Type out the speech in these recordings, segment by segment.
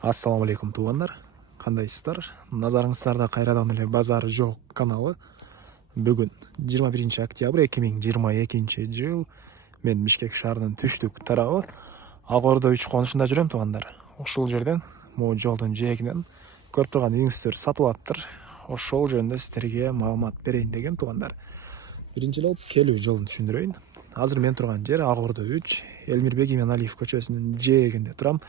Ассаламу алейкум туугандар, кандайсыздар? Назарыңыздарда кайрадан эле Базары жок каналы. Бүгүн 21 октябрь 2022 жыл. Мен Бишкек шаарынын түштүк тарабы Ак Ордо 3 конушунда жүрөм туугандар. Ошол жерден могу жолдун жээгинен көрүп турган үйүңүздөр сатылаптыр. Ошол жөнүндө сиздерге маалымат берейин деген туугандар. Биринчилеп келүү жолун түшүндүрөйүн. Азыр мен турган жер Ак Ордо 3, Элмирбек Иманалиев көчөсүнүн жээгинде турам.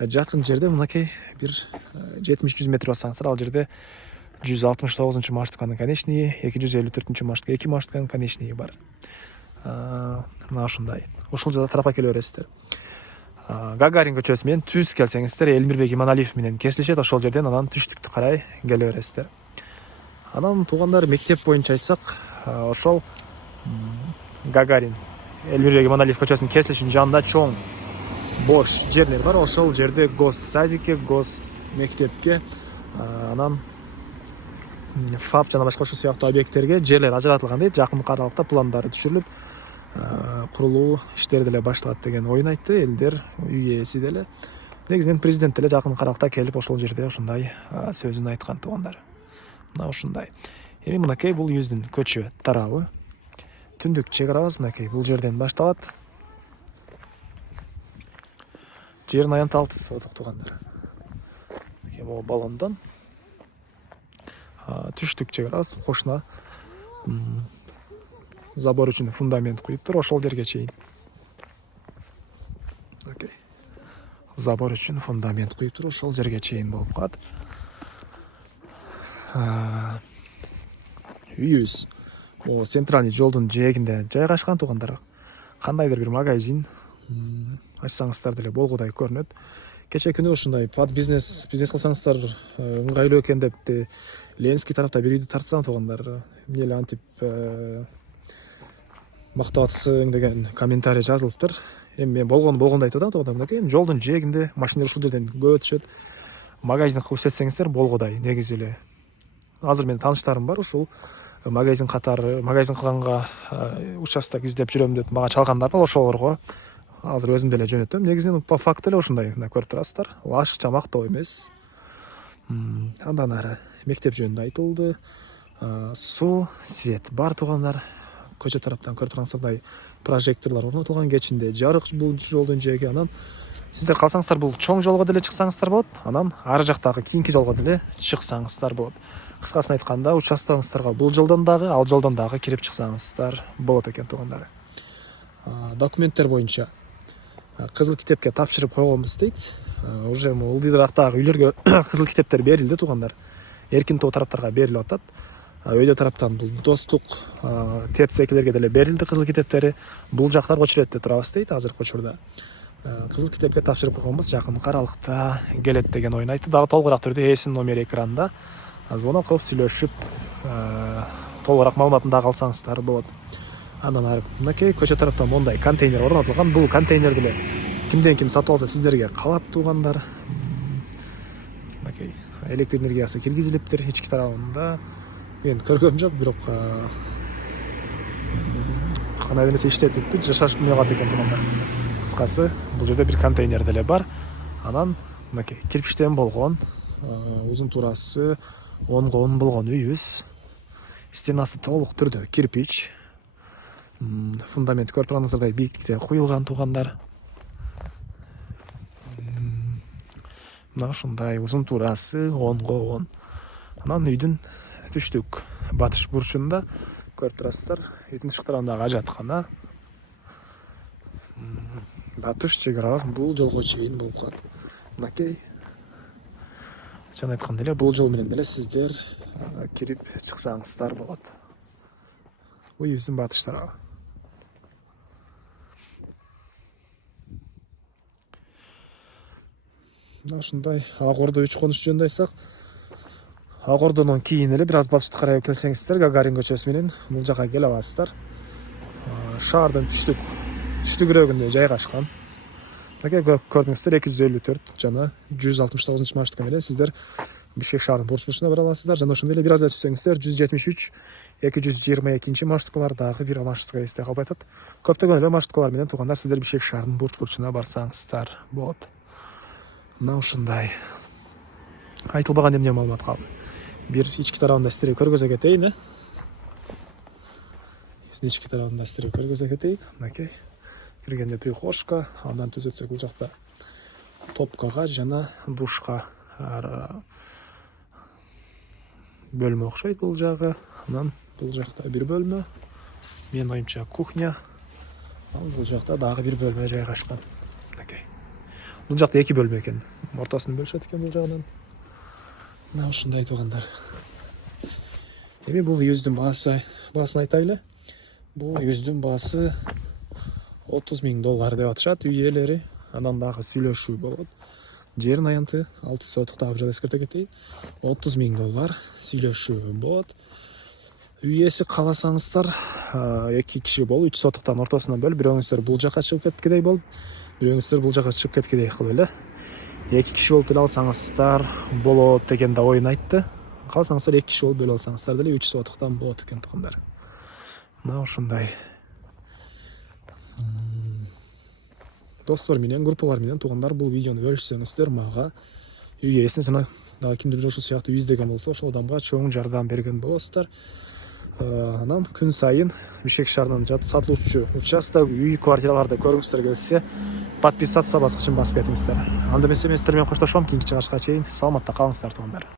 Жақын жерде мынакей бир 70-100 метр бассаңыздар, ал жерде 169 маршрутканын конечныйы, 254 маршрутка 2 маршрутканын конечныйы бар. Мына ушундай. Ошол жерде тарапка келе бересиздер. Гагарин көчөсү менен түз келсеңиздер, Элмирбек Иманалиев менен кесилишет. Ошол жерден анан түштүктү карай келе бересиздер. Анан туугандар, мектеп боюнча айтсак, ошол Гагарин Элмирбек Иманалиев көчөсүнүн кесилишинин жанында чоң бош жерлер бар. Ошол жерде гос садикке, гос мектепке, анан ФАП жана башка ошол сыяктуу объекттерге жерлер ажыратылган дейт. Жакынкы аралыкта пландары түшүрүлүп, курулуу иштери деле башталат деген оюн айтты элдер, үй ээси деле. Негизинен президент деле жакынкы аралыкта келип ошол жерде ушундай сөзүн айткан туугандар. Мына ушундай. Эми мынакей бул үйүздүн көчө тарабы. Түндүк чек арабыз мынакей бул жерден башталат. Жерин аянт алтысы туугандар. Могу балондон түштүк чек арабыз. Кошуна забор үчүн фундамент куюптур, ошол жерге чейин. Забор үчүн фундамент куюптур, ошол жерге чейин болуп калат. Үйүбүз могу центральный жолдун жээгинде жайгашкан туугандар. Кандайдыр бир магазин ачсаңыздар деле болгудай көрүнөт. Кече күнү ушундай под бизнес кылсаңыздар ыңгайлуу экен деп Ленинский тарапта бир үйдү тартсам туугандар. Эмне эле антип мактап атсың деген комментарий жазылыптыр. Эми мен болгондой айтып атам туугандар. Мынакей жолдун жээгинде машиналар ушул жерден көп өтүшөт. Магазин кылып иштетсеңиздер болгудай негизи эле. Азыр менин тааныштарым бар, ушул магазин катары, магазин кылганга участок издеп жүрөм деп мага чалгандар бар, ошолорго азыр өзүм деле жөнөтөм. Негизинен по факту эле ушундай, мына көрүп турасыздар. Ашыкча мактоо эмес. Андан ары мектеп жөнүндө айтылды. Суу, свет бар туугандар. Көчө тараптан көрүп тургансыздай прожекторлор орнотулган, кечинде жарык бул жолдун жээги. Анан сиздер калсаңыздар бул чоң жолго деле чыксаңыздар болот. Анан ары жактагы кийинки жолго деле чыксаңыздар болот. Кыскасын айтканда, участогуңуздарга бул жолдон дагы, ал жолдон дагы кирип чыксаңыздар болот экен туугандар. Документтер боюнча кызыл китепке тапшырып койгонбуз дейт. Уже ылдыйрактагы үйлөргө кызыл китептер берилди туугандар. Эркин тоо тараптарга берилип атат. Өйдө тараптан бул достук ТЦКлерге деле берилди кызыл китептери. Бул жактар очередте турабыз дейт азыркы учурда. Кызыл китепке тапшырып койгонбуз, жакынкы аралыкта келет деген оюн айтты. Дагы толугураак түрдө ээсинин номери экранда. Звонок кылып сүйлөшүп, толугураак маалыматын дагы алсаңыздар болот. Андан ары мынакей көчө тараптан мондай контейнер орнотулган. Бул контейнер деле кимден ким сатып алса сиздерге калат туугандар. Мынакей электр энергиясы киргизилиптир ички тарабында. Мен көргөм жок, бирок кандай нерсе иштетипти, жашашып мыйгат экен туугандар. Кыскасы, бул жерде бир контейнер деле бар. Анан мынакей кирпичтен болгон, узун туурасы 10 га 10 болгон үйүбүз. Стенасы толук түрдө кирпич. Фундамент көрүп турганыңыздардай бийиктикте куюлган туугандар. Мына ушундай узун туурасы 10 га 10. Анан үйдүн түштүк батыш бурчунда көрүп турасыздар, үйдүн түштүк тарабындагы ажаткана. Батыш чек арабыз бул жолго чейин болуп калат. Мынакей жана айткандай эле бул жол менен деле сиздер кирип чыксаңыздар болот. Үйүбүздүн батыш тарабы. Мына ушундай Ак Ордо 3 конуш жөнүндө айтсак, Ак Ордодон кийин эле бир аз батышты карай келсеңиздер, Гагарин көчөсү менен бул жака келе аласыздар. Шаардын түштүгүрөгүндө жайгашкан. Мынакей көрдүңүздөр 254 жана 169 маршрутка менен сиздер Бишкек шаарынын бурч бурчуна бара аласыздар. Жана ошондой эле бир аз түшсөңүздөр 173 222 маршруткалар дагы бир маршрутка эсте калбай атат. Көптөгөн эле маршруткалар менен туугандар сиздер Бишкек шаарынын бурч бурчуна барсаңыздар болот. мына ушундай айтылбаган эмне маалымат калды. Бир ички тарабында сиздерге көргөзө кетейин. Ички тарабында сиздерге көргөзө кетейин. Мынакей. Киргенде прихожка, андан түз өтсөк бул жакта топкага жана душка бөлмө окшойт бул жагы. Анан бул жакта бир бөлмө. Менин оюмча кухня. Ал бул жакта дагы бир бөлмө жайгашкан. Мынакей. Бул жакта эки бөлмө экен. Ортосын бөлүшөт экен бул жагынан. Мына ушундай туугандар. Эми бул үйүбүздүн баасын айтайлы. Бул үйүбүздүн баасы $30,000 деп атышат үй ээлери. Андан дагы сүйлөшүү болот. Жерин аянты 6 сотук дагы жада эскерте кетейин. $30,000 сүйлөшүү болот. Үй ээси кааласаңыздар 2 киши болуп 3 сотуктан ортосунан бөлүп, бирөөңүздөр бул жака чыгып кеткидей болуп, бирөөңүздөр бул жака чыгып кеткидей кылып эле 2 киши болуп деле алсаңыздар болот деген да оюн айтты. Калсаңыздар 2 киши болуп бөлүп алсаңыздар деле 3 сотуктан болот экен туугандар. Мына ушундай. Достор менен, группалар менен туугандар бул видеону бөлүшсөңүздөр мага үй ээсине жана дагы кимдир ошол сыяктуу үй издеген болсо, ошол адамга чоң жардам берген болосуздар. Анан күн сайын Бишкек шаарынын сатылуучу участок, үй, квартираларды көргүңүздөр келсе, подписаться баскычын басып кетиңиздер. Анда эмесе мен сиздер менен коштошом, кийинки чыгышка чейин саламатта калыңыздар туугандар.